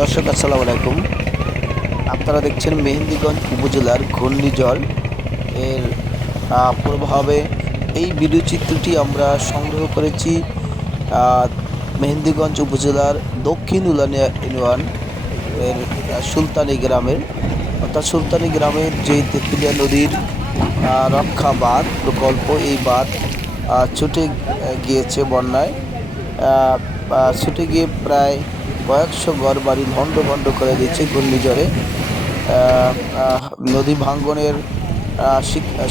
দর্শক, আসসালামু আলাইকুম। আপনারা দেখছেন মেহেন্দিগঞ্জ উপজেলার ঘূর্ণিঝড়। এর প্রভাবে এই ভিডিও চিত্রটি আমরা সংগ্রহ করেছি মেহেন্দিগঞ্জ উপজেলার দক্ষিণ উলানিয়া ইউনিয়ন এর সুলতানি গ্রামের। অর্থাৎ সুলতানি গ্রামের যে তেঁতুলিয়া নদীর রক্ষা বাঁধ, প্রকল্প এই বাঁধ ছুটে গিয়েছে বন্যায়। ছুটে গিয়ে প্রায় কয়েকশো ঘর বাড়ি ভণ্ড ভণ্ড করে দিচ্ছে ঘূর্ণিঝড়ে। নদী ভাঙ্গনের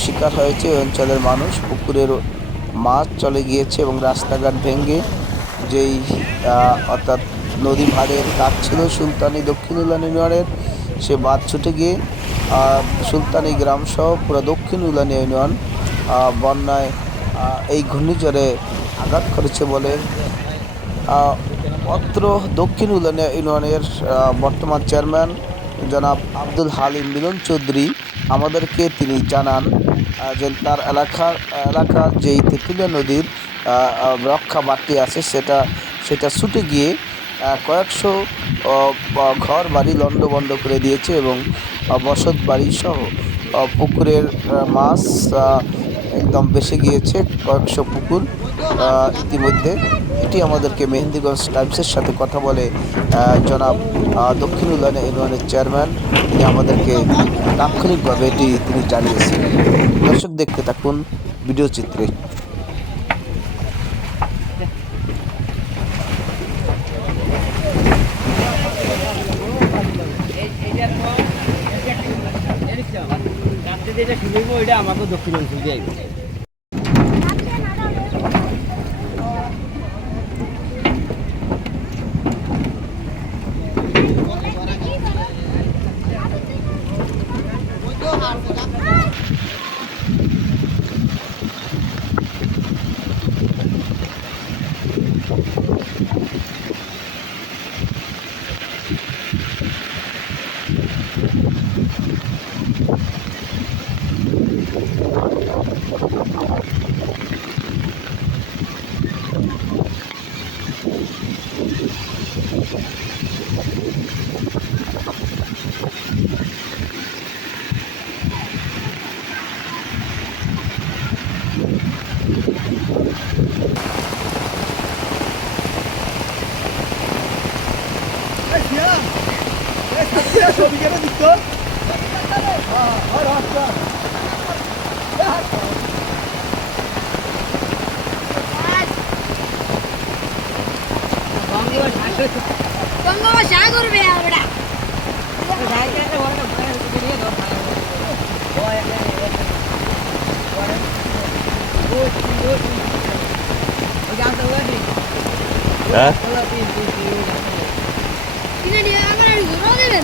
শিকার হয়েছে ওই অঞ্চলের মানুষ। পুকুরের মাছ চলে গিয়েছে এবং রাস্তাঘাট ভেঙে যেই অর্থাৎ নদী ভাড়ের কাজ ছিল সুলতানি দক্ষিণ ইউনিয়নের সে বাঁধ ছুটে গিয়ে সুলতানি গ্রাম সহ পুরো দক্ষিণ উলানি ইউনিয়ন বন্যায় এই ঘূর্ণিঝড়ে আঘাত করেছে বলে অত্র দক্ষিণ উলানিয়া ইউনিয়নের বর্তমান চেয়ারম্যান জনাব আব্দুল হালিম মিলন চৌধুরী আমাদেরকে তিনি জানান যে তার এলাকার এলাকার যেই তেঁতুলিয়া নদীর রক্ষা বাড়তি আছে সেটা সেটা ছুটে গিয়ে কয়েকশো ঘর বাড়ি লণ্ডভণ্ড করে দিয়েছে এবং বসত বাড়ি সহ পুকুরের মাছ একদম বেসে গিয়েছে, কয়েকশো পুকুর। ইতিমধ্যে এটি আমাদেরকে মেহেন্দিগঞ্জ টাইমসের সাথে কথা বলে জনাব দক্ষিণ উন্নয়ন ইউনিয়নের চেয়ারম্যান, তিনি আমাদেরকে তাৎক্ষণিকভাবে এটি তিনি জানিয়েছেন। দর্শক দেখতে থাকুন ভিডিও চিত্রে। যেটা হইব? ওইটা আমাকে দক্ষিণ অঞ্চল দিয়ে Esta es la sobrillera de todo. Ahora, ahora. Yine diye hemen öyle zor oluyor.